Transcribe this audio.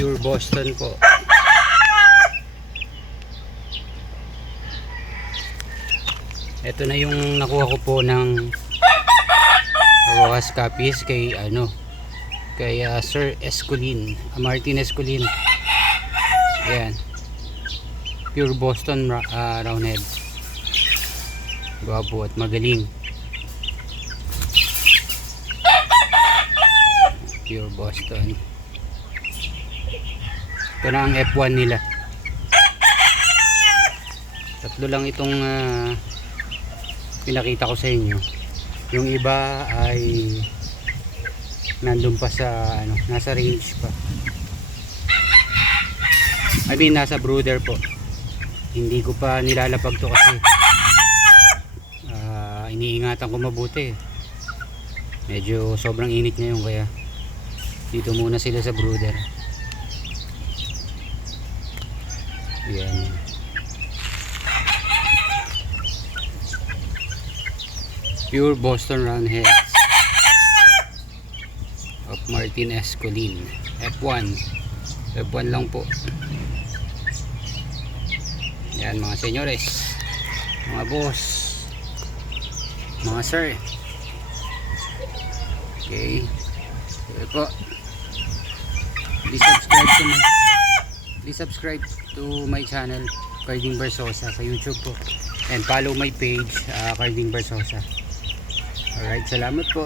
Pure Boston po. Ito na yung nakuha ko po ng Rojas Capis kay ano kay ah, Sir Escolin, ah, Martin Escolin. Ayan. Pure Boston ra- ah, Roundhead. Gwapo at magaling. Pure Boston. Ito na ang F1 nila. Tatlo lang itong ah, pinakita ko sa inyo. Yung iba ay nandun pa sa ano, nasa range pa. I mean, nasa brooder po. Hindi ko pa nilalapag to kasi ah, iniingatan ko mabuti. Medyo sobrang init ngayon kaya dito muna sila sa brooder. Yan. Pure Boston Roundheads of Martin Escolin. F1. F1 lang po. Yan mga senyores. Mga boss. Mga sir. Okay. Sige po. Please subscribe to my Please subscribe to my channel Carding Bersosa sa YouTube po. And follow my page uh, Carding Bersosa. Alright, salamat po.